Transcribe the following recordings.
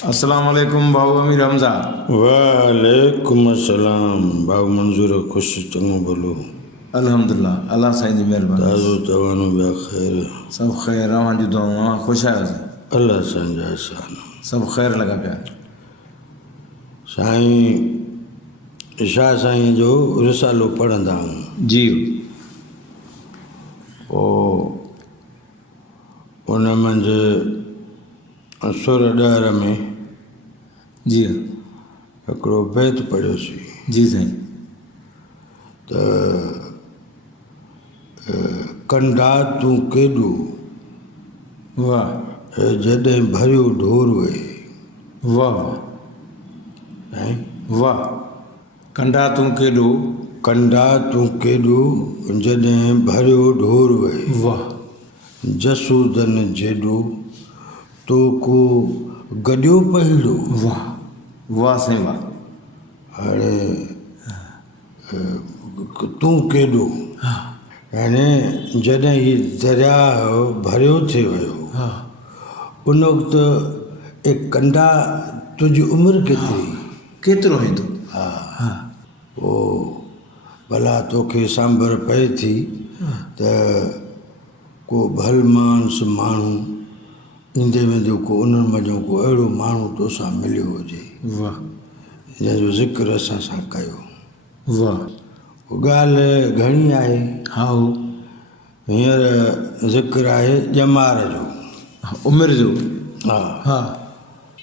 अस्सलाम वालेकुम भाऊ अमीर हमज़ा। वालेकुम अस्सलाम भाउ मंज़ूर ख़ुश चङो भलो अल्हम्दुलिल्लाह अल्लाह साईं जी महिरबानी। ताज़ो तवानो ॿिया ख़ैर सब ख़ैर रवां जी दुआऊं ख़ुशि आहियो अल्लाह असांजा एहसान। सब ख़ैर लॻा पिया। साईं शाह साईं जो रिसालो पढ़ंदा आहियूं। जी उन मंझि सुर ॾहर में जी हिकिड़ो बैत पढ़ियोसीं जी साईं। त कंडा तूं केॾो वाह जॾहिं भरियो ढोर वे। वाह ऐं वाह कंडा तूं केॾो कंडा तूं केॾो जॾहिं भरियो ढोर वे। वाह जसूदन जेॾो तो को गॾियो पहिलो। वाह वाह साईं वाह। हाणे तूं केॾो यानी जॾहिं हीउ दरिया भरियो थी वियो उन वक़्तु ए कंडा तुंहिंजी उमिरि केतिरी केतिरो आहे तूं? पोइ भला तोखे सांभर पए थी त को भल मानस माण्हू ईंदे वेंदे को उन्हनि मंझि को अहिड़ो माण्हू तोसां मिलियो हुजे वाह जंहिंजो ज़िक्र असां सां कयो। वाह ॻाल्हि घणी आहे। हा हींअर ज़िक्र आहे ॼमार जो उमिरि जो। हा हा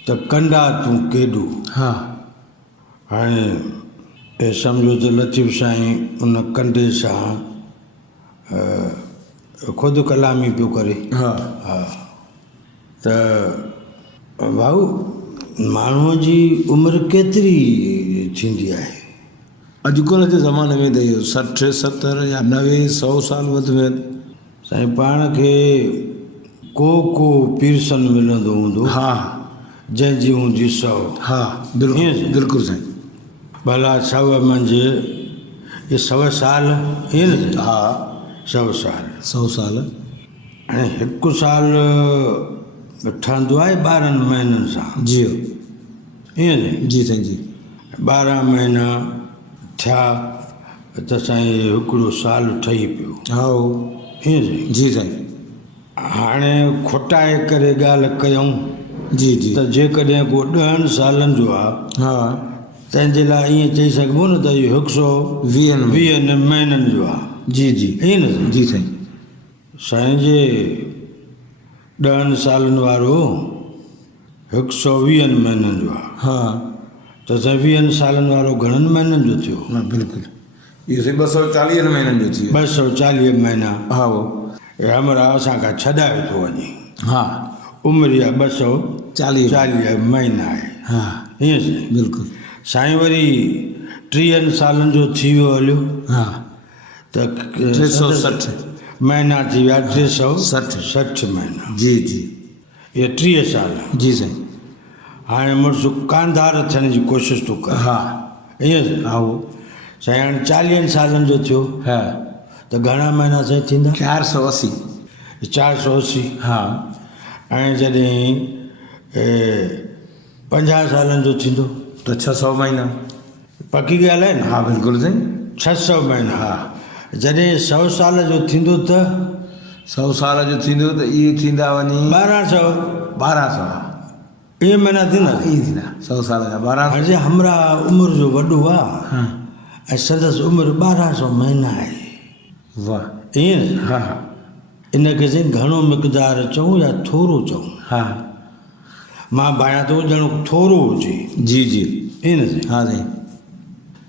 त कंडा तूं केॾो। हा हाणे हे सम्झो त लतीफ़ साईं उन कंडे सां ख़ुदि कलामी पियो करे। हा हा त भाऊ माण्हूअ जी उमिरि केतिरी थींदी आहे? अॼुकल्ह जे ज़माने में त इहो 60 70 या 90 100 साल वधि में वधि। साईं पाण खे को पीरसन मिलंदो हूंदो हा जंहिंजी हूंदी 100। हा बिल्कुलु बिल्कुलु साईं। भला 100 मंझि ये 100 साल ईअं न? हा 100 साल 100 साल। हाणे हिकु साल ठहंदो आहे 12 महीननि सां। जी ईअं न? जी साईं जी। 12 महीना थिया त साईं हिकिड़ो साल ठही पियो। हा ईअं जी जी साईं। हाणे खोटाए करे ॻाल्हि कयूं जी जी त जेकॾहिं को 10 सालनि जो आहे हा तंहिंजे लाइ ईअं चई सघिबो न त इहो 120 महीननि जो आहे। जी जी ईअं न? जी साईं। साईं जे 10 सालनि वारो 120 महीननि जो आहे हा त साईं 20 सालनि वारो घणनि महीननि जो थियो? हा बिल्कुलु इहो साईं 240 महीननि जो थी वियो। 240 महीना। हा हमरा असांखां छॾाए थो वञे। हा उमिरि आहे 240 महीना आहे। हा ईअं साईं। बिल्कुलु साईं वरी 30 सालनि जो थी वियो हलियो हा त 360 महीना थी विया 360 महीना। जी जी इहे 30 साल। जी साईं। हाणे मुड़ुसु कांधार थियण जी कोशिशि थो करे। हा ईअं साईं। हा साईं हाणे 40 सालनि जो थियो हा त घणा महीना साईं थींदा? 480। 480। हा ऐं जॾहिं 50 सालनि जो थींदो त 600 महीना। पकी ॻाल्हि आहे न? हा बिल्कुलु साईं। 600 महीना। हा जॾहिं 100 साल जो थींदो त 100 साल जो थींदो त इहे थींदा वञी 1200 इहे महीना थींदा। थींदा 100 साल जा 1200। हाणे हमरा उमिरि जो वॾो आहे हा ऐं संदसि उमिरि 1200 महीना आहे। वाह। ईअं न? हा हा इनखे साईं घणो मिक़दार चऊं या थोरो चऊं? हा मां भाया थो ॼणो थोरो हुजे। जी जी ईअं न साईं? हा साईं।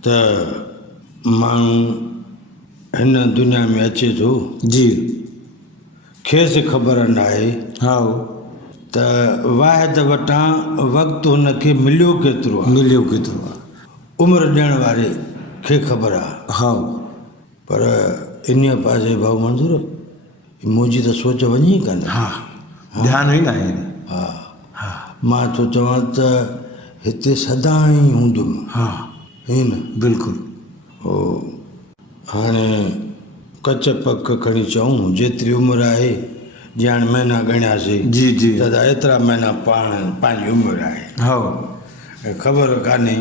त माण्हू हिन दुनिया में अचे थो जी खेसि ख़बर न आहे हा त वाहिद वटां वक़्तु हुनखे मिलियो केतिरो आहे। मिलियो केतिरो आहे उमिरि ॾियण वारे खे ख़बर आहे। हा पर इन पासे भाऊ मंज़ूर मुंहिंजी त सोच वञी ई कान। हा ध्यानु ई न आहे। हा हा मां थो चवां त हिते सदा ई हूंदुमि। हा ईअं न? बिल्कुलु। हाणे कच पक खणी चऊं जेतिरी उमिरि आहे जीअं हाणे महीना ॻणियासीं जी जी त एतिरा महीना पाण पंहिंजी उमिरि आहे हा ऐं ख़बर कान्हे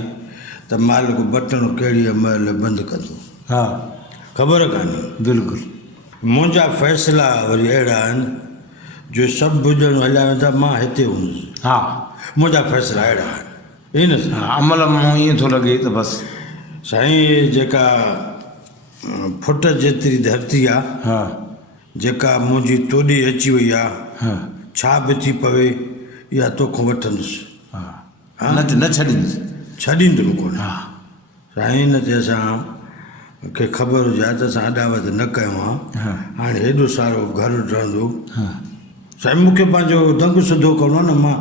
त मालिक बटण कहिड़ी महिल बंदि कंदो हा ख़बर कान्हे बिल्कुलु मुंहिंजा फ़ैसिला वरी अहिड़ा आहिनि जो सभु बुॼणु हलिया वेंदा मां हिते हूंदुसि हा मुंहिंजा फ़ैसिला अहिड़ा आहिनि इन हा अमल मां ईअं थो लॻे त बसि साईं जेका फुट जेतिरी धरती आहे हा जेका मुंहिंजी तोॾी अची वई आहे हा छा बि थी पवे इहा तोखां वठंदुसि हा हा? न छॾींदुसि छॾींदुमि कोन हा साईं न ते असां खे ख़बर हुजे हा त असां अॾावत न कयूं हा। आहे हाणे हेॾो सारो घरु रहंदो हा साईं मूंखे पंहिंजो दंग सिधो करिणो आहे न मां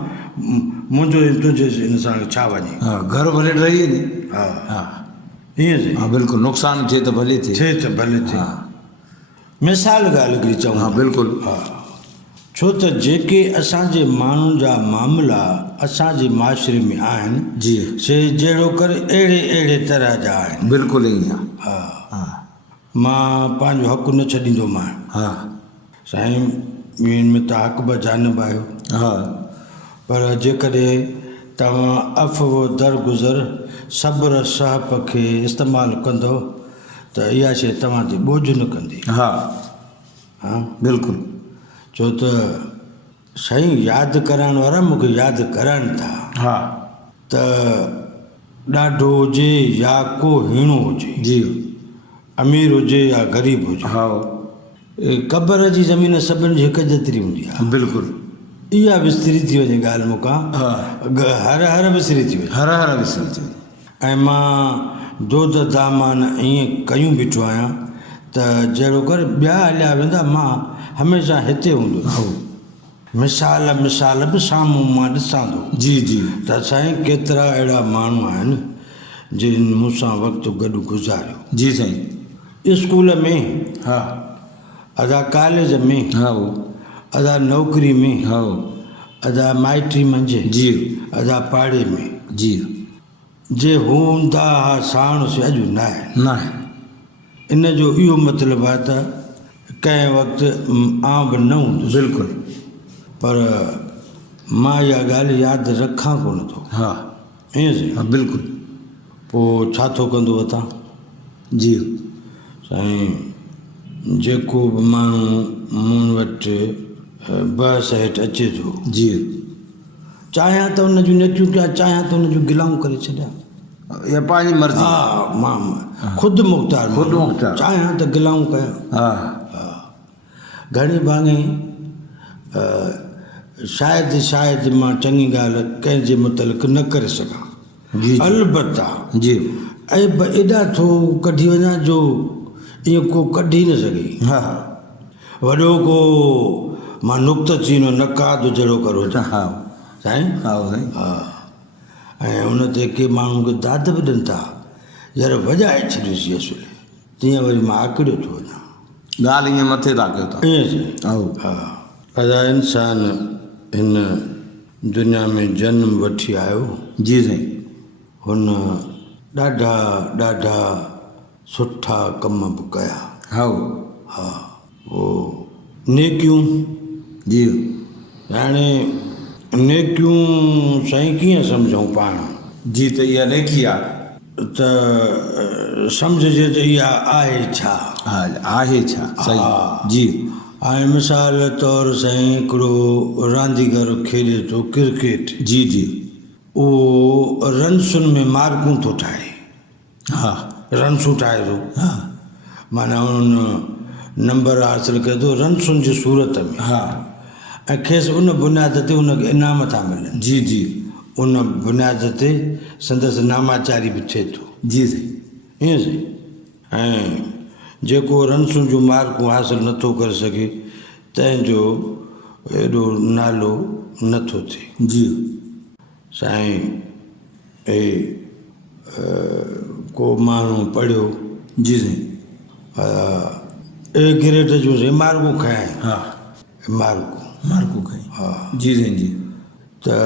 मुंहिंजो ऐं तुंहिंजे हिन सां छा वञे हा घर भले रही नी हा हा ईअं जी हा बिल्कुलु नुक़सानु थिए त भले थिए थिए त भले थिए हा मिसाल ॻाल्हि हिकिड़ी चऊं हा था। बिल्कुलु हा छो त जेके असांजे माण्हुनि जा मामला असांजे माशरे में आहिनि जी से जहिड़ो करे अहिड़े तरह जा आहिनि बिल्कुलु ईअं आहे हा हा मां पंहिंजो हक़ु न छॾींदोमांइ हा साईं ॿियनि में त हक़ बि जानब आहियो हा पर जेकॾहिं तव्हां अफ़व दरगुज़र सब्र सहप खे इस्तेमालु कंदव त इहा शइ तव्हां ते बोझ न कंदी हा हा बिल्कुलु छो त साईं यादि कराइण वारा मूंखे यादि कराइनि था हा त ॾाढो हुजे या को हीणो हुजे जी अमीर हुजे या ग़रीब हुजे हा क़बर जी ज़मीन सभिनि जी हिकु जेतिरी हूंदी आहे बिल्कुलु इहा विस्तरी थी वञे ॻाल्हि मूंखां हा हर विस्तरी थी वञे हर विसर थी ऐं मां दूध दामान ईअं कयूं बीठो आहियां त जहिड़ो करे ॿिया हलिया वेंदा मां हमेशह हिते हूंदुसि मिसाल बि साम्हूं मां ॾिसां थो जी जी त साईं केतिरा अहिड़ा माण्हू आहिनि जिन मूंसां वक़्तु गॾु गुज़ारियो जी साईं स्कूल में हा अदा कॉलेज में हा अदा नौकिरी में हा अदा माइटी मंझि जी अदा पाड़े में जी जे हूंदा हुआ साण से अॼु न आहे न इन जो इहो मतिलबु आहे त कंहिं वक़्तु आउं बि न हूंदुसि बिल्कुलु पर मां इहा ॻाल्हि यादि रखां कोन थो हा ईअं जी हा बिल्कुलु पोइ छा थो कंदो अथां जी साईं जेको बि माण्हू मूं वटि बस हेठि अचे थो जी चाहियां त हुन जूं नेकियूं कयां चाहियां त हुन जूं गिलाऊं करे छॾियां इहा पंहिंजी मर्ज़ी हा मां ख़ुदि मुख़्तार ख़ुदि माण्हू। मुख़्तार। चाहियां त गिलाऊं कयां हा घणी भाङे शायदि मां चङी ॻाल्हि कंहिंजे मुतलिक़ न करे सघां जी अलबत्ता जी ऐं एॾा थो कढी वञा जो ईअं को कढी न सघे हा वॾो को मां नुक़्तो चीनो नकाद जहिड़ो करो हा साईं हा साईं हा ऐं हुन ते के माण्हू खे दाद बि ॾियनि था यार वॼाए छॾियोसीं असुलु तीअं वरी मां आकड़ियो थो वञा ॻाल्हि ईअं मथे था कयो था ईअं जी हा हा अदा इंसान हिन दुनिया में जनम वठी आयो जी साईं हुन ॾाढा सुठा कम बि कया हा हा उहो नेकियूं जी हाणे नेकियूं साईं कीअं सम्झूं पाण जी त इहा नेकी आहे त सम्झजे त इहा आहे छा हा आहे छा सही हा। जी हाणे मिसाल तौरु साईं हिकिड़ो रांदीगर खेॾे थो क्रिकेट जी जी उहो रन्सुनि में मार्कूं थो ठाहे हा रन्सूं ठाहे थो हा माना उन नंबर हासिलु करे थो रन्सुनि जी सूरत में हा ऐं खेसि उन बुनियाद ते उनखे इनाम था मिलनि जी जी उन बुनियाद ते संदसि नामाचारी बि थिए थो जी साईं ईअं सही ऐं जेको रन्सुनि जूं मार्कूं हासिलु नथो करे सघे तंहिंजो एॾो नालो नथो थिए जी साईं को माण्हू पढ़ियो जी साईं ए ग्रेड जूं मार्कूं खयां हा मार्कूं खई हा जी साईं जी त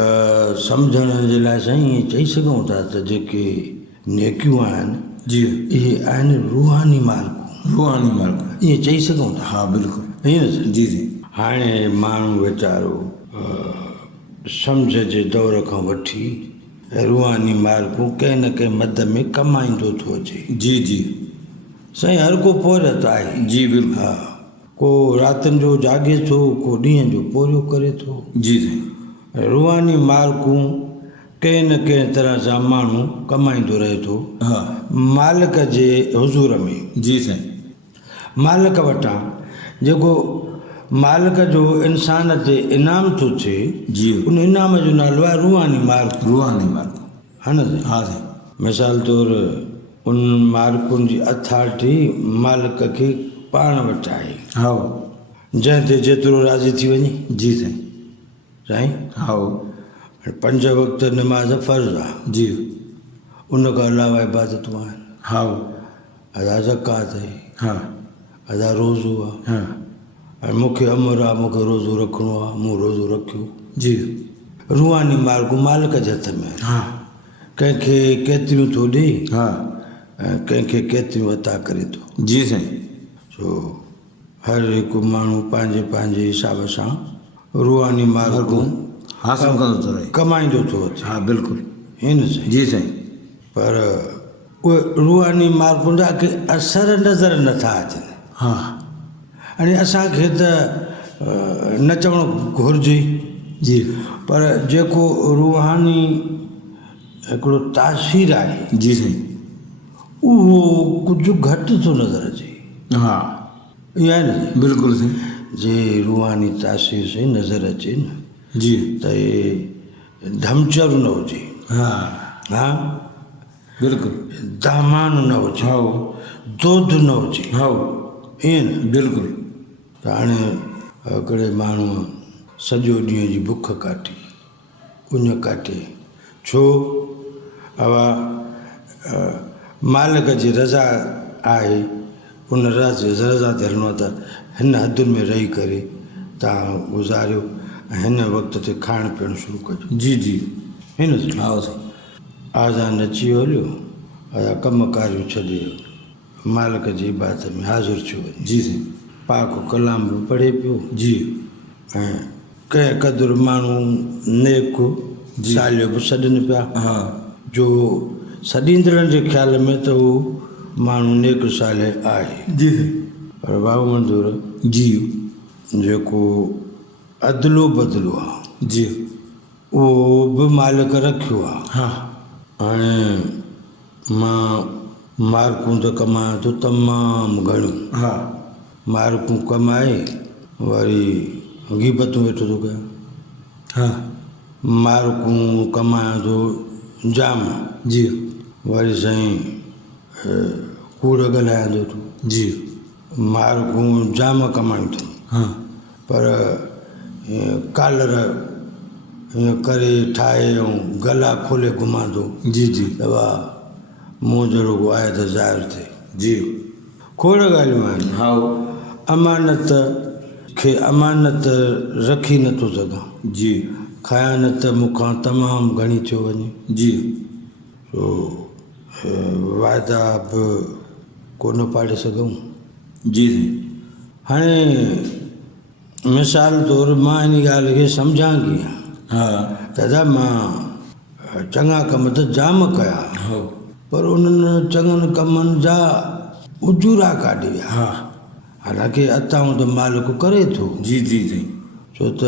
सम्झण जे लाइ साईं ईअं चई सघूं था त जेके नेकियूं आहिनि जी इहे आहिनि रूहानी मार्कूं रूहानी मार्कूं ईअं चई सघूं था हा बिल्कुलु ईअं न जी जी हाणे माण्हू वीचारो सम्झ जे दौर खां वठी रूहानी मार्गूं कंहिं न कंहिं मद में कमाईंदो थो अचे। जी जी साईं, हर को पोरत आहे। जी बिल्कुलु। हा, को रातिनि जो जागे थो, को ॾींहं जो पोरियो करे थो। जी साईं। रूहानी मार्गूं कंहिं न कंहिं तरह सां माण्हू कमाईंदो रहे थो हा मालिक जे हुज़ूर में। जी साईं। मालिक वटां जेको मालिक जो इंसान ते इनाम थो थिए, जी उन इनाम जो नालो आहे रूहानी मार्ग। रूहानी मार्ग। हा न साईं? हा साईं। मिसाल तौरु उन मार्कुनि जी अथॉरिटी मालिक खे पाण वटि आहे। हा जंहिं ते जेतिरो राज़ी थी वञे। जी साईं। साईं, हा 5 वक़्त निमाज़ फ़र्ज़ु आहे। जी। उन खां अलावा इबादतूं आहिनि। हा अदा ज़कात आहे, हा अदा रोज़ो आहे। हा ऐं मूंखे अमर आहे, मूंखे रोज़ो रखिणो आहे, मूं रोज़ो रखियो। जी। रूहानी मार्गूं मालिक जे हथ में आहिनि। हा कंहिंखे केतिरियूं थो ॾे हा ऐं कंहिंखे केतिरियूं अता करे थो। जी साईं। छो हर हिकु माण्हू पंहिंजे पंहिंजे हिसाब सां रूहानी मार्गूं हासिल कंदो थो रहे, कमाईंदो थो अचे। हा बिल्कुलु। हिन साईं। जी साईं। पर उहे रूहानी मार्गुनि जा के असर नज़र नथा अचनि। हा हाणे असांखे त न चवणु घुरिजे, जी पर जेको रूहानी हिकिड़ो तासीर आहे जी साईं। उहो कुझु घटि थो नज़र अचे। हा ईअं आहे न? बिल्कुलु साईं। जे रूहानी तासीर से नज़र अचे न जी त इहे धमचर न हुजे। हा हा, बिल्कुलु। दामान न हुजे, हा दूध न हुजे। हा ईअं न? बिल्कुलु। त हाणे हिकिड़े माण्हूअ सॼो ॾींहं जी बुख काटी, उञ काटे। छो? अवा मालिक जी रज़ा आहे, उन रज़ा ते हलिणो आहे त हिन हदुनि में रही करे तव्हां गुज़ारियो ऐं हिन वक़्त ते खाइणु पीअणु शुरू कजो। जी जी। हिन हा साईं। आज़ान अची हलियो, कम कारियूं छॾे मालिक जी इबादत में हाज़िर थियो वञे। जी साईं। पाक कलाम बि पढ़े पियो। जी ऐं कंहिं क़दुरु माण्हू नेक सालियो बि सॾनि पिया। हा जो सॾींदड़नि जे ख़्याल में त उहो माण्हू नेक साले आहे। जी पर बाबू मंज़ूर जी जेको अदलो बदिलो आहे जी उहो बि मालिक रखियो आहे। हा हाणे मां मार्कूं त कमायां थो तमामु घणियूं। हा मार्कूं कमाए वरी गीबतूं वेठो थो कयां। हा मार्कूं कमायां थो जाम, जी वरी साईं कूड़ ॻाल्हायां थो तूं। जी मार्कूं जाम कमायूं अथई, हा पर कालर हीअं करे ठाहे ऐं गला खोले घुमां थो। जी जी त वाह, मूं जहिड़ो को आहे त ज़ाहिर थिए। जी खोड़ ॻाल्हियूं आहिनि। हा अमानत खे अमानत रखी नथो सघां। जी ख़यानत मूंखां तमामु घणी थियो वञे। जी छो वाइदा बि कोन पाड़े सघूं। जी साईं। हाणे मिसाल तौरु मां इन ॻाल्हि खे सम्झां कीअं। हा दादा मां चङा कम त जाम कया, हा पर उन्हनि चङनि कमनि जा उजूरा काढी विया। हा हालांकि अताऊं त मालिक करे थो। जी जी साईं। छो त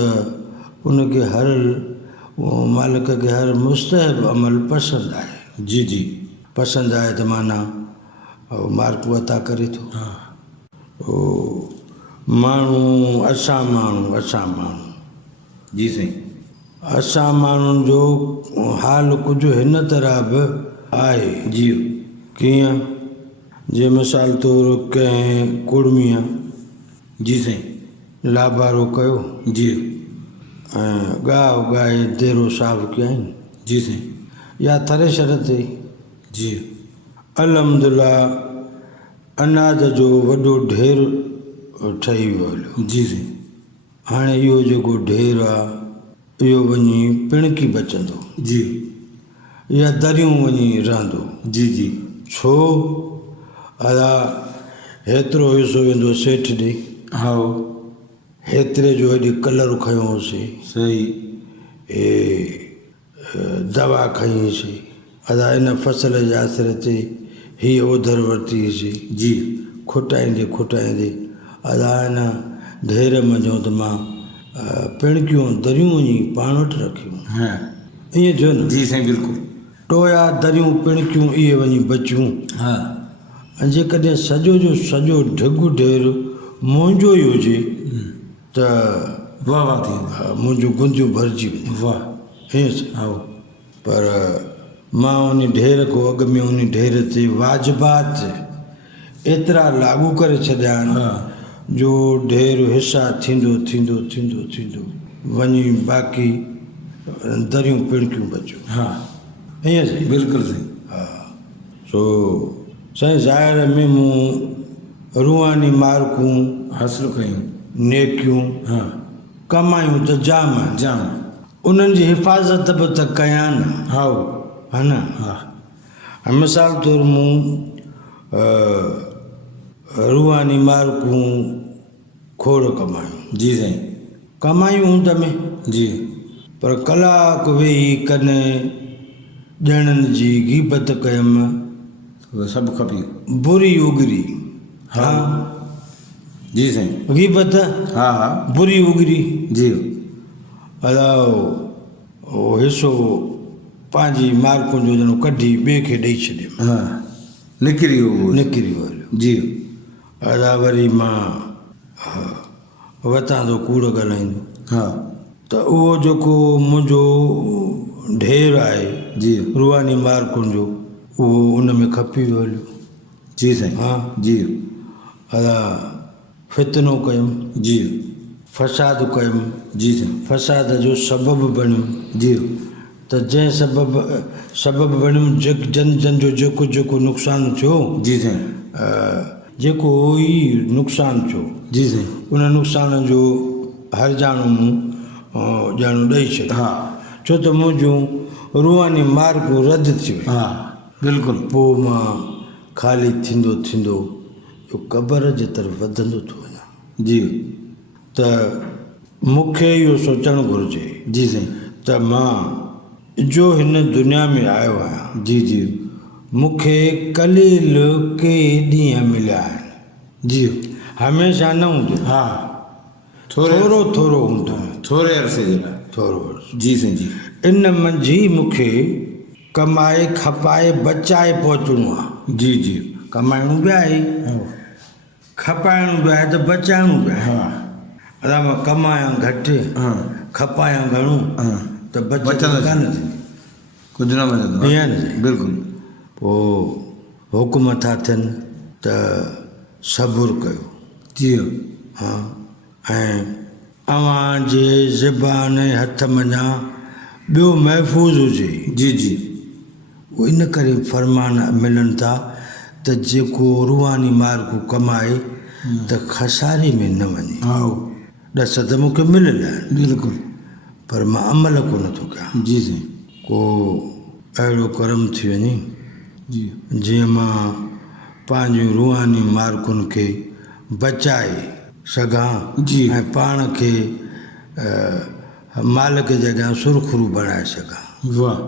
उनखे हर मालिक खे हर मुस्तहब अमल पसंदि आहे। जी जी पसंदि आहे त माना मार्कूं अता करे थो। हा माण्हू असां माण्हू जी साईं। असां माण्हुनि जो हाल कुझु हिन तरह बि आहे। जी कीअं? जे मिसाल तौरु कंहिं कुड़मीअ जी साईं। लाबारो कयो जी ऐं ॻाह ॻाए देरो साफ़ु कयईं जी साईं। या थ्रेशर ते जी अलहमदिल्ला अनाज जो वॾो ढेर ठही वियो हलियो। जी साईं। हाणे इहो जेको ढेर आहे इहो वञी पिणकी बचंदो जी या दरियूं वञी रहंदो। जी जी छो? अदा हेतिरो हिसो वेंदो सेठ ॾे, हा हेतिरे जो हेॾी कलर खयोंसीं, सही दवा खईंसीं, अदा इन फसल जे आसिरे ते हीअ ओधर वरितीसीं, जी खुटाईंदे अदा इन ढेर मञो त मां पिणकियूं दरियूं वञी पाण वटि रखियूं, हाँ ईअं थियो न। जी साईं बिल्कुलु। टोया दरियूं पिणकियूं इहे वञी बचियूं। हाँ ऐं जेकॾहिं सॼो जो सॼो ढिघ ढेर मुंहिंजो ई हुजे त वाह वाह थी वेंदी। मुंहिंजूं गुंदियूं भरिजी वञे, वाह ईअं। आओ पर मां उन ढेर खां अॻु में उन ढेर ते वाजिबात एतिरा लागू करे छॾिया आहिनि हाँ जो ढेर हिसा थींदो वञी बाक़ी दरियूं पिणकियूं बचियूं, हाँ ईअं सही। बिल्कुलु सही। सो साईं ज़ाहिर में मूं रूहानी मार्कूं हासिल कयूं, नेकियूं हाँ कमायूं त जाम आहिनि, जाम, उन्हनि जी हिफ़ाज़त बि त कयां न, हाओ है न। हाँ मिसाल तौरु मूं रूहानी मार्कूं खोड़ जी साईं कमायूं हूंद में, जी पर कलाक वेही कने ॼणनि जी गीबत कयमि, उहे सभु खपी। बुरी उगरी। हाँ जी साईं। गीबत हाँ हाँ बुरी उगरी, जी अला उहो हिसो पंहिंजी मार्कुनि जो ॼणो कढी ॿिए खे ॾेई छॾियमि, हाँ निकिरी वियो निकिरी वियो। जी अला वरी मां वतां थो कूड़ ॻाल्हाईंदो हाँ त उहो जेको मुंहिंजो ढेर आहे जी रूहानी मार्कुनि जो उहो उन में खपी वियो हलियो। जी साईं हाँ जी अला फितनो कयुमि, जी फ़साद कयुमि, जी साईं फ़साद जो सबबु बणियुमि, जी त जंहिं सबबु बणियुमि जन जो जेको नुक़सानु थियो, जी साईं जेको ई नुक़सानु थियो, जी साईं उन नुक़सान जो हर्जानो मूं ॼणो ॾेई छॾियो। हाँ छो त मुंहिंजूं रूहानी मार्कूं रद्द थी वियूं। हाँ बिल्कुलु। पोइ मां ख़ाली थींदो जो क़बर जे तरफ़ वधंदो थो वञा, जी त मूंखे इहो सोचणु घुरिजे जी साईं त मां जो हिन दुनिया में आयो आहियां, जी जी मूंखे कलील के ॾींहं मिलिया आहिनि, जी हमेशह न हूंदो, हाँ थोरो हूंदो, थोरे अरसे जे लाइ। थोरो। जी साईं जी इन मंझि मूंखे कमाए खपाए बचाए पहुचणो आहे। जी जी कमाइणो बि आहे, हाँ खपाइणो बि आहे, त बचाइणो बि आहे। हाँ अदा मां कमायां घटि, हाँ खपायां घणो, हाँ त बचत बचंदो कान थींदी, कुझु न मिलंदो। ईअं न। बिल्कुलु। पोइ हुकुम था थियनि त सबुरु कयो, जी हाँ, ऐं अव्हां जे ज़बान हथ मञा ॿियो महफ़ूज़ हुजे। जी जी उहो इन करे फ़रमान मिलनि था त जेको रूहानी मार्कूं कमाए त खसारे में न वञे। आओ ॾस त मूंखे मिलियल आहिनि, बिल्कुलु। पर मां अमल कोन थो कयां। जी साईं को अहिड़ो कर्म थी वञे जी जीअं मां पंहिंजूं रूहानी मार्कुनि खे बचाए सघां जी ऐं पाण खे मालिक जे अॻियां सुरखरू बणाए सघां। वाह